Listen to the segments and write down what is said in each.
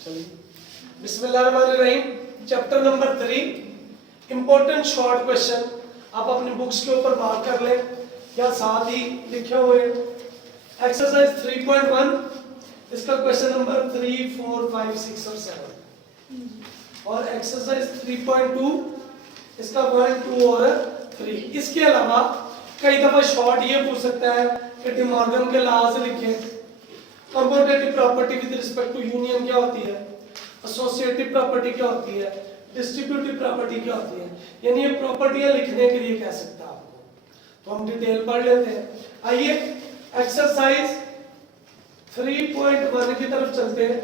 चलिए बिस्मिल्लाहिर्रहमानिर्रहीम chapter number 3 important short question आप अपनी बुक्स के ऊपर मार्क कर लें या साथ ही लिखे हुए एक्सरसाइज 3.1 इसका क्वेश्चन नंबर 3, 4, 5, 6 और 7 और एक्सरसाइज 3.2 इसका 1, 2 और 3। इसके अलावा कई दफा शॉर्ट ये पूछ सकता है कि डी मॉर्गन के लॉ से लिखें commutative property with respect to union क्या होती है, एसोसिएटिव प्रॉपर्टी क्या होती है, डिस्ट्रीब्यूटिव प्रॉपर्टी क्या होती है, यानी ये प्रॉपर्टियां लिखने के लिए कह सकता है आपको। तो हम डिटेल पढ़ लेते हैं। आइए एक्सरसाइज 3.1 की तरफ चलते हैं।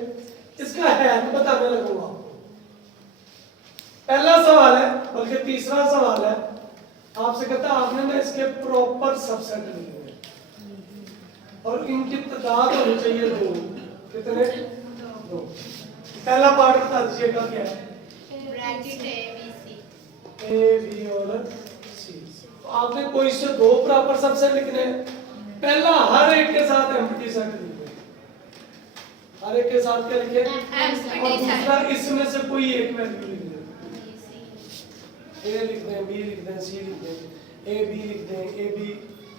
इसका हेल्प बताने लगूंगा। पहला सवाल है बल्कि तीसरा सवाल है, आपसे कहता है आपने ना इसके प्रॉपर सबसेट लिखने और इनकी तादाद होनी चाहिए 2। कितने? 2। पहला पार्ट बता दीजिएगा क्या है? ए बी और सी। तो आपने कोई से 2 प्रॉपर सबसेट लिखने हैं। पहला हर एक के साथ एम्प्टी सेट लिखे, हर एक के साथ क्या लिखे, और दूसरा इसमें से कोई एक वैल्यू लिख दें। ए लिख दें, बी लिख दें, सी लिख दें, ए बी लिख दें, ए बी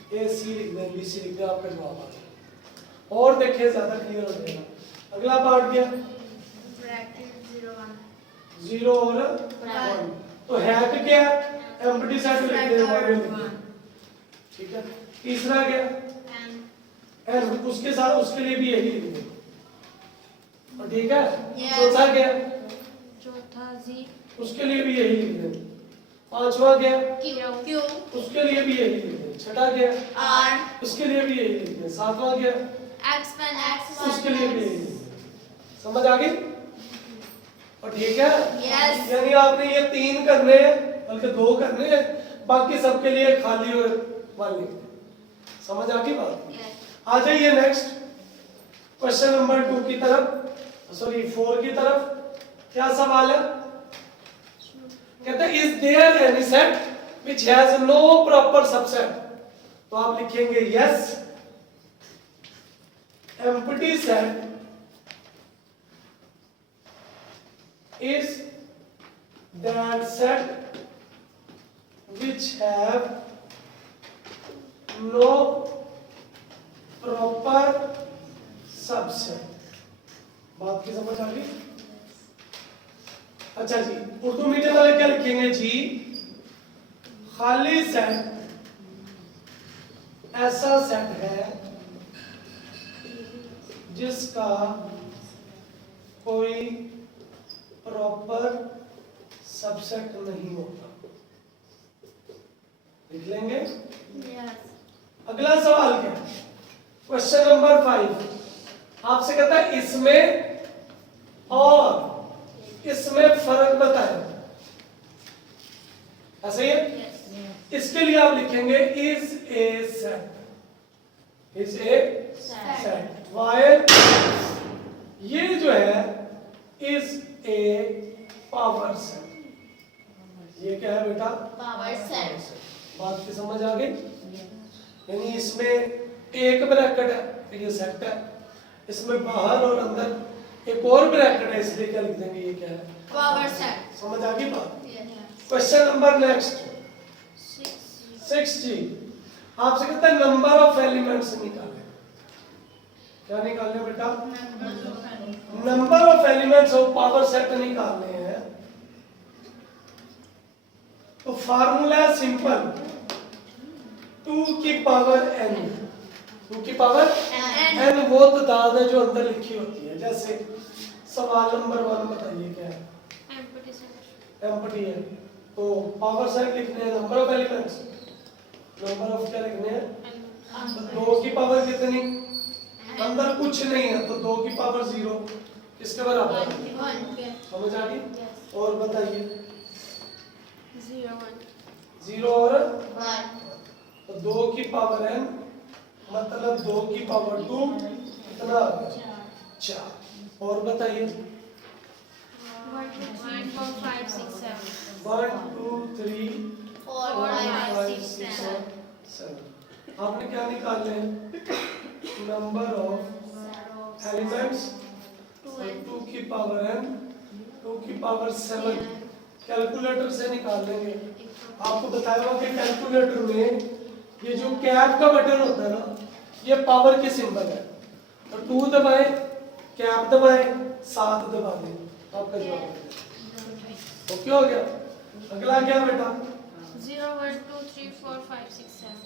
ए सी लिख दें, बी सी लिख दें, आपका जवाब आ जाएगा। और देखिए ज्यादा क्लियर हो जाएगा। अगला पार्ट क्या? 0 और 1। तो है कि क्या? एम्प्टी सेट लिख दें, ठीक है। तीसरा क्या? एन, उसके साथ उसके लिए भी यही लिख दें, और ठीक है। चौथा क्या? चौथा जी, उसके लिए भी यही लिख दें। पांचवा क्या? क्यू, उसके लिए भी यही लिख दें। छठा क्या? आर, उसके लिए भी यही लिख दें। सातवां क्या? एक्स1, उसके लिए भी यही लिख दें। समझ आ गई? और ठीक है। यस, यानी आपने ये 3 करने हैं बल्कि 2 करने हैं, बाकी सबके लिए खाली और 1 लिख दें। समझ आ गई बात? आ जाइए नेक्स्ट क्वेश्चन नंबर 2 की तरफ, सॉरी 4 की तरफ। क्या सवाल है? कहते हैं is there any set which has no proper subset. तो आप लिखेंगे yes, empty set is that set which have no proper subset। बात की समझ आ गई? अच्छा जी, उर्दू मीडियम वाले क्या लिखेंगे जी? खाली सेट ऐसा सेट है जिसका कोई प्रॉपर सबसेट नहीं होता। लिख लेंगे। अगला सवाल क्या है? क्वेश्चन नंबर 5 आपसे कहता है इसमें और इसमें फर्क बताएं। ऐसा ही है? इसके लिए आप लिखेंगे is a set, is a set while ये जो है इज ए पावर सेट। ये क्या है बेटा? Power set. बात की समझ आ गई? यानी इसमें एक ब्रैकेट है, ये सेट है, इसमें बाहर और अंदर एक और ब्रैकेट है, इसलिए क्या लिख देंगे? ये क्या है? Power set. समझ आ गई बात? क्वेश्चन नंबर नेक्स्ट 6 जी। आपसे कहता है नंबर ऑफ एलिमेंट्स निकालें। क्या निकालने बेटा? Number of elements of power set निकालने हैं। तो फार्मूला है सिंपल, 2 की पावर n। 2 की पावर n वो तादाद है जो अंदर लिखी होती है। जैसे सवाल नंबर 1 बताइए क्या है? एम्प्टी है, तो पावर सेट लिखने हैं number of elements, number of क्या लिखने हैं? तो 2 की पावर कितनी? अंदर कुछ नहीं है तो 2 की पावर 0 किसके बराबर? 1। समझ आ गई? और बताइए 0 और 1। तो 2 की पावर n मतलब 2 की पावर 2 कितना? 4। और बताइए 1, 2, 3, 4, 5, 6, 7। 1, 2, 3, 4, 5, 6, 7। आपने क्या निकालने हैं? Number of elements. 2 की की पावर n 2 की पावर 7 कैलकुलेटर से निकाल लेंगे। आपको बताया हुआ कि कैलकुलेटर में ये जो कैप का बटन होता है ना, ये पावर के सिंबल है। तो 2 दबाएं, कैप दबाएं, 7 दबा दें, आपका जवाब ओके हो गया। अगला क्या बेटा? 0 1 2 3 4 5 6 7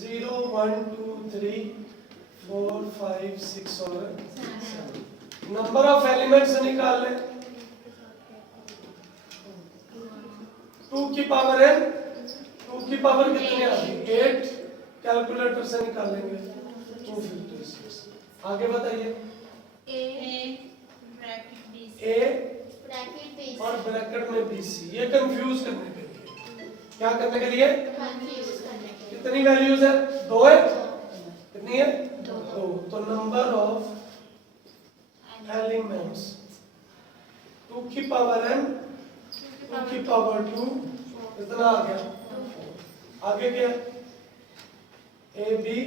0 1 2 3 4 5 6 और 7 नंबर ऑफ एलिमेंट्स निकाल लें। 2 की पावर n 2 की पावर कितनी आ गई? 8 कैलकुलेटर से निकालेंगे 256। आगे बताइए। A bracket B a bracket B और ब्रैकेट में bc, ये कंफ्यूज करने के लिए। क्या करने के लिए? confuse करने के लिए कितनी वैल्यूज है? 2 है। कितनी है? 2। तो नंबर ऑफ एलिमेंट्स 2 की पावर n 2 की पावर 2 कितना आ गया? 4। आगे क्या? ए बी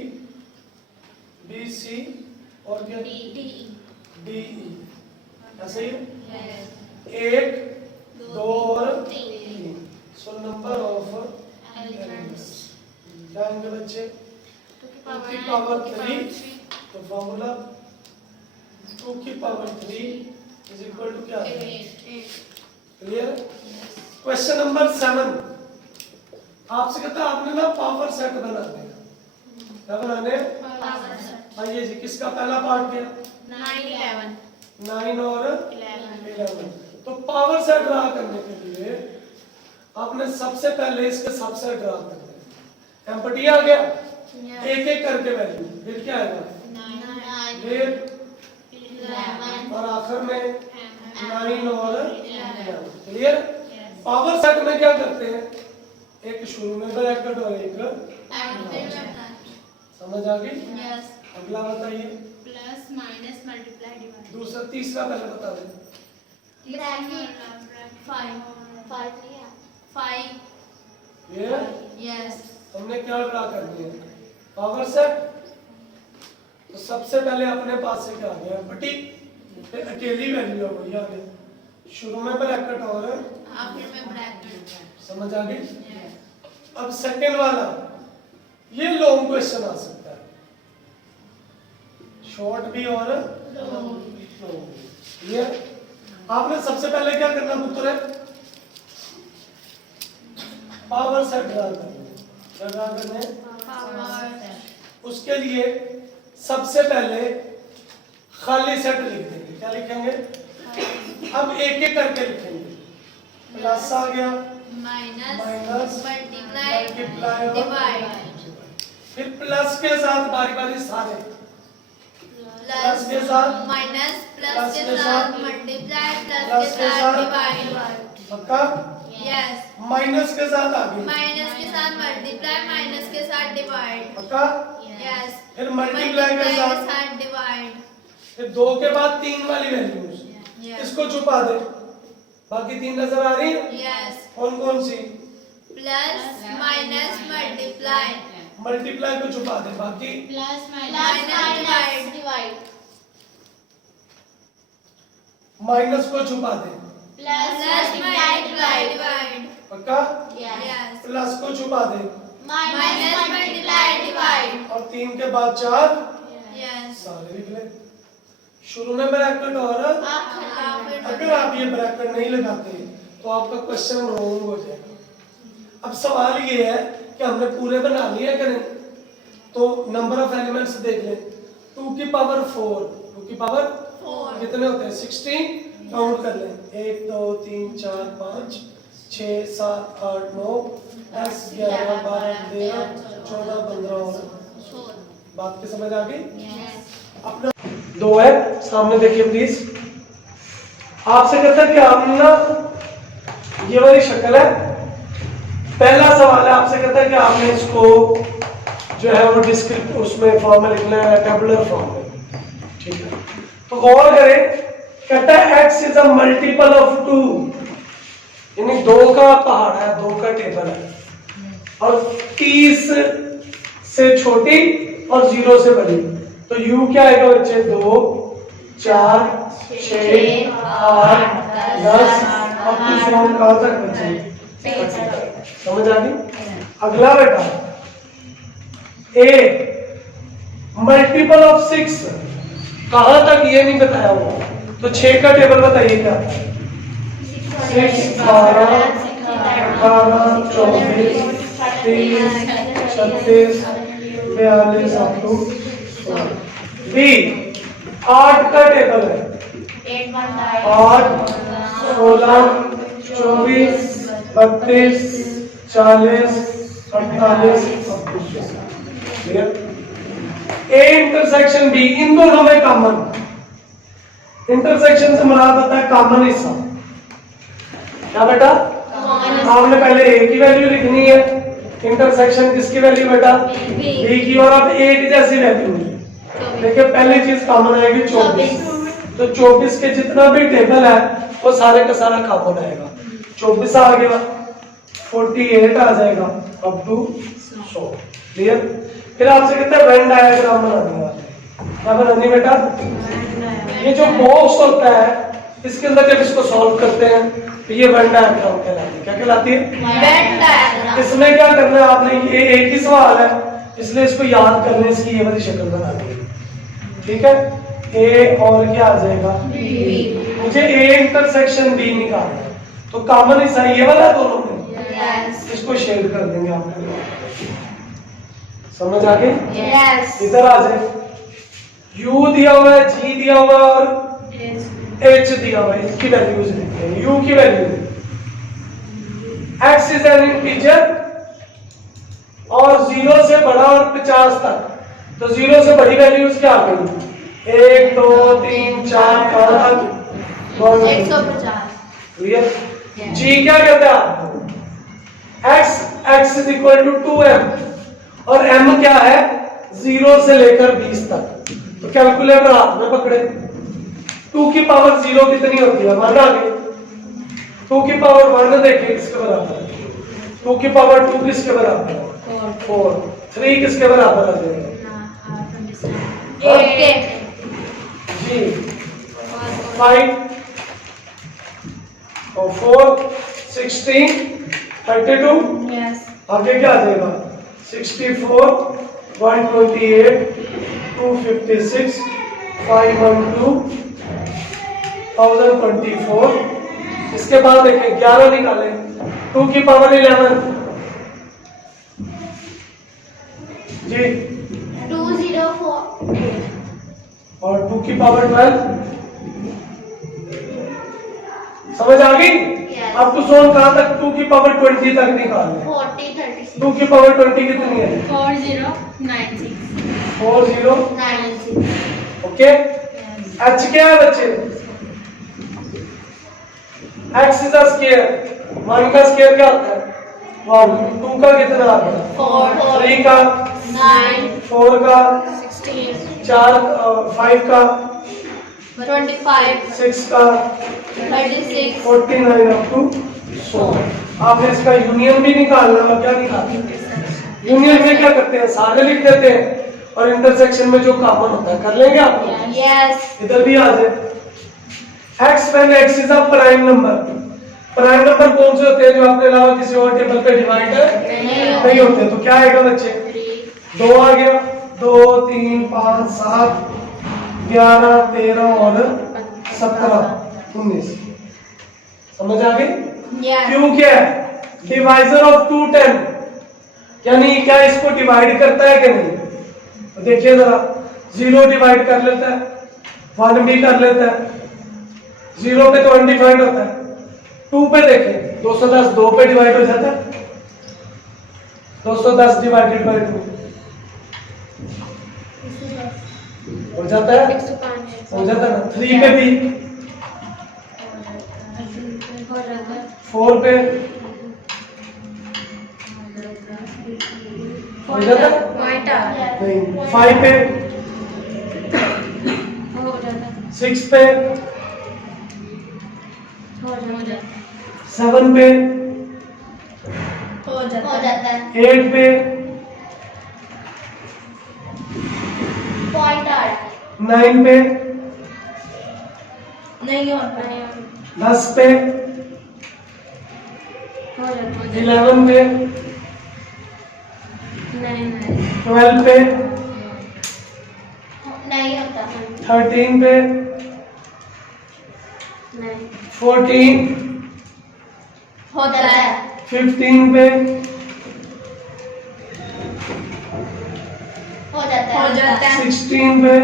बी सी और क्या? D D E. ऐसे ही yes 1 2 और 3 3। सो नंबर ऑफ elements क्या आएंगे बच्चे? 2 की 2 की power पावर 9 3 तो फॉर्मूला 2 की पावर 3 इज इक्वल टू क्या? 8 क्लियर? क्वेश्चन नंबर 7 आपसे कहता है आपने ना पावर सेट बना दिया। क्या बनाने? power आइए जी, किसका पहला पार्ट क्या? 9 11 9 और 11 11। तो पावर सेट ड्रा करने के लिए आपने सबसे पहले इसके सबसेट ड्रा करने हैं। एम्पटी आ गया, एक एक करके वैल्यू, फिर क्या आएगा? 9 फिर 11 और आखिर में 9 और 11 क्लियर? पावर सेट में क्या करते हैं? एक शुरू में ब्रैकेट और एक समझ आ गई? yes अगला बताइए। plus minus multiply divide दूसरा तीसरा पहले बता दें। bracket 5 ये yes हमने क्या ड्रा करनी है? Power set. तो सबसे पहले अपने पास से क्या आ गया? एम्पटी, फिर अकेली वैल्यू है वही आ गया। शुरू में ब्रैकेट और आखिर में bracket समझ आ गई? yes अब सेकंड वाला, ये लॉन्ग क्वेश्चन आ सकता है, शॉर्ट भी और लॉन्ग भी। ये आपने सबसे पहले क्या करना पुत्र है? पावर सेट ड्रा करना। क्या ड्रा करना है? power उसके लिए सबसे पहले खाली सेट लिख देंगे। क्या लिखेंगे? अब एक एक करके लिखेंगे। प्लस आ गया, minus माइनस, multiply मल्टीप्लाई और divide फिर प्लस के साथ बारी बारी सारे प्लस के साथ माइनस प्लस प्लस के के साथ साथ मल्टीप्लाई प्लस प्लस के के साथ साथ डिवाइड पक्का? यस माइनस के साथ आ गई माइनस के साथ मल्टीप्लाई माइनस के साथ डिवाइड पक्का? यस फिर मल्टीप्लाई के साथ, डिवाइड फिर 2 के बाद 3 वाली वैल्यूज इसको छुपा दे। बाकी 3 नजर आ रही है? यस कौन कौन सी? प्लस माइनस मल्टीप्लाई मल्टीप्लाई को छुपा दे, बाकी प्लस माइनस डिवाइड माइनस को छुपा दे। प्लस मल्टीप्लाई डिवाइड पक्का? यस प्लस को छुपा दे माइनस मल्टीप्लाई डिवाइड और 3 के बाद 4 यस सारे लिख ले। शुरू में ब्रैकेट और अगर आप ये ब्रैकेट नहीं लगाते तो आपका क्वेश्चन रॉन्ग हो जाएगा। अब सवाल ये है कि हमने पूरे बना लिए कि नहीं? तो नंबर ऑफ एलिमेंट्स देख लें। 2 की पावर 4 2 की पावर 4 कितने होते हैं? 16। काउंट कर लें, 1 2 3 4 5 6 7 8 9 10 11 12 13 14 15 और बात की समझ आ गई? अपना 2 है सामने देखिए प्लीज। आपसे कहता है कि आपने ना ये वाली शक्ल है। पहला सवाल है, आपसे कहता है कि आपने इसको जो है वो डिस्क्रिप्ट उसमें फॉर्म में लिखना है, टेबुलर फॉर्म में। ठीक है, तो गौर करें, कहता है x is a multiple of 2, यानी 2 का पहाड़ है, 2 का टेबल है और 30 से छोटी और 0 से बड़ी। तो u क्या आएगा बच्चे? 2 4 6 8 10 अब तो 100 कहाँ तक बचे? समझ आ गई? अगला बेटा ए मल्टीपल ऑफ 6 कहाँ तक ये नहीं बताया हुआ, तो 6 का टेबल बताइए क्या? 6 12 18 24 30 36 42 अप टू बी 8 का टेबल है 8 16 24 32 40 48 ए इंटरसेक्शन बी, इन दोनों में कॉमन, इंटरसेक्शन से मुराद होता है कॉमन हिस्सा। क्या बेटा? आपने पहले ए की वैल्यू लिखनी है, इंटरसेक्शन किसकी वैल्यू बेटा? बी की, और अब ए की जैसी वैल्यू देखिए पहली चीज कॉमन आएगी 24, तो 24 के जितना भी टेबल है वो सारे का सारा कॉमन आएगा। 24 आ गया, 48 आ जाएगा अप टू 100। क्लियर? फिर आपसे कहते हैं वेन डायग्राम बनाने वाले, क्या बनानी बेटा? ये जो बॉक्स होता है इसके अंदर जब इसको सॉल्व करते हैं तो ये वेन डायग्राम कहलाती है। क्या कहलाती है? Venn diagram. इसमें क्या करना है आपने, ये एक ही सवाल है इसलिए इसको याद करने इसकी ये वाली शक्ल बना दी। ठीक है, ए और क्या आ जाएगा? बी। मुझे ए इंटरसेक्शन बी निकालना है, तो कॉमन हिस्सा ये वाला दोनों में, इसको शेड कर देंगे आपने। समझ आ गई? यस। इधर आ जाए, u दिया हुआ है, g दिया हुआ है और h दिया हुआ है, इसकी वैल्यूज लिखते हैं। u की value x is an integer और 0 से बड़ा और 50 तक, तो 0 से बड़ी वैल्यूज क्या आ गई? 1 2 3 4 5 150। क्लियर? g क्या कहते हैं आपको? x is equal to 2m और m क्या है? 0 से लेकर 20 तक। तो कैलकुलेटर हाथ में पकड़े, 2 की पावर 0 कितनी होती है? 1 आ गई। 2 की पावर 1 देखिए किसके बराबर है? 2 की पावर 2 किसके बराबर है? 4। 3 किसके बराबर आ जाएगा? 8 जी 5 और 4 16 32। यस। आगे क्या आ जाएगा? 64 128 256 512 1024। इसके बाद देखें 11 निकालें, 2 की पावर 11 जी 204 और 2 की पावर 12। समझ आ गई? Yes. अब तो सोन कहां तक? 2 की पावर 20 तक निकाल लें। 40 36 2 की पावर 20 कितनी है? 4096 4096। ओके, h क्या है बच्चे? x इज अ स्क्वायर, 1 का स्क्वायर क्या होता है? 1। 2 का कितना आता है? 4 3 का 9 4 का 16 4 5 का 25 6 का 36 49 अप टू 100। आपने इसका यूनियन भी निकालना और क्या निकालना? यूनियन में क्या करते हैं? सारे लिख देते हैं और इंटरसेक्शन में जो कॉमन होता है कर लेंगे आप लोग। यस। इधर भी आ जाए, x when x is a prime number। Prime number कौन से होते हैं जो आपके अलावा किसी और टेबल पे डिवाइड नहीं होते? तो क्या आएगा बच्चे? 2 आ गया, 2 3 5 7 11 13 और 17 19। समझ आ गई? क्यों क्या है? डिवाइजर ऑफ 2 10, यानी क्या इसको डिवाइड करता है कि नहीं? तो देखिए जरा, 0 डिवाइड कर लेता है, 1 भी कर लेता है, 0 पे तो अनडिफाइंड होता है। 2 पे देखें, 210 2 पे डिवाइड हो जाता है, 210 डिवाइडेड बाय 2 हो जाता है, हो जाता है ना। 3 पे भी, 4 पे हो जाता है नहीं, 5 पे, 6 पे, 7 पे, हो जाता है 8 पे, पॉइंट 9 पे, नहीं होता है 10 पे, हो जाता है 11 पे, नहीं 12 पे, नहीं होता 13 पे, नहीं 14, होता है 15 पे, हो जाता है 16 पे,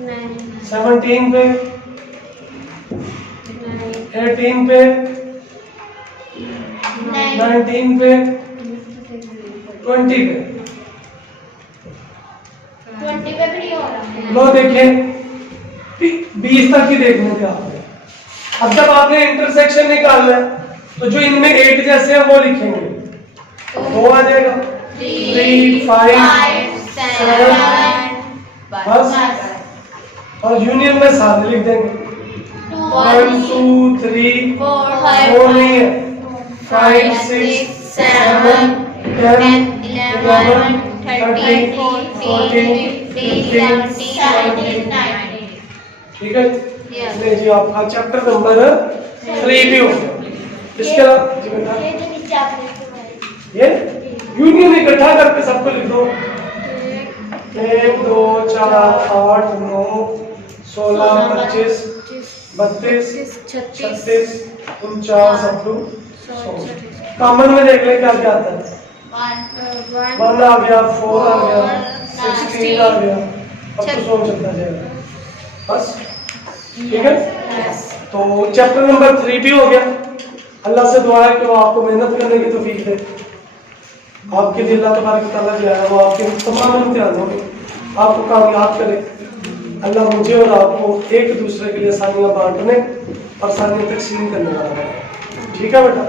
नहीं 17 पे, नहीं 18 पे, 19 पे, 20 पे। 20 पे भी नहीं हो रहा लो देखें 20 तक ही देखने थे आपने। अब जब आपने इंटरसेक्शन निकालना है तो जो इनमें 8 जैसे हैं वो लिखेंगे, वो आ जाएगा 3, 5, 7, बस, और यूनियन में सारे लिख देंगे 1, 2, 3, 4 नहीं है, 5, 6, 7, 10, 11, 13, 14, 15, 17। ठीक है नहीं जी, आपका चैप्टर नंबर 3 भी हो गया। इसके अलावा जी बेटा ये यूनियन इकट्ठा करके सबको लिख दो 1, 2, 4, 8, 9, 16, 25, 32, 36, 49, 100। कॉमन में देख ले क्या क्या आता है 1 आ गया, 4 आ गया, 16 आ गया, अब तो 100 चलता जाएगा बस। ठीक है तो चैप्टर नंबर 3 भी हो गया। अल्लाह से दुआ है कि वो आपको मेहनत करने की तौफीक दे, आपके लिए अल्लाह तबारक व तआला जो है वो आपके तमाम इम्तिहानों में आपको कामयाब करे। अल्लाह मुझे और आपको एक दूसरे के लिए आसानियाँ बांटने और आसानियाँ तकसीम करने वाला है। ठीक है बेटा।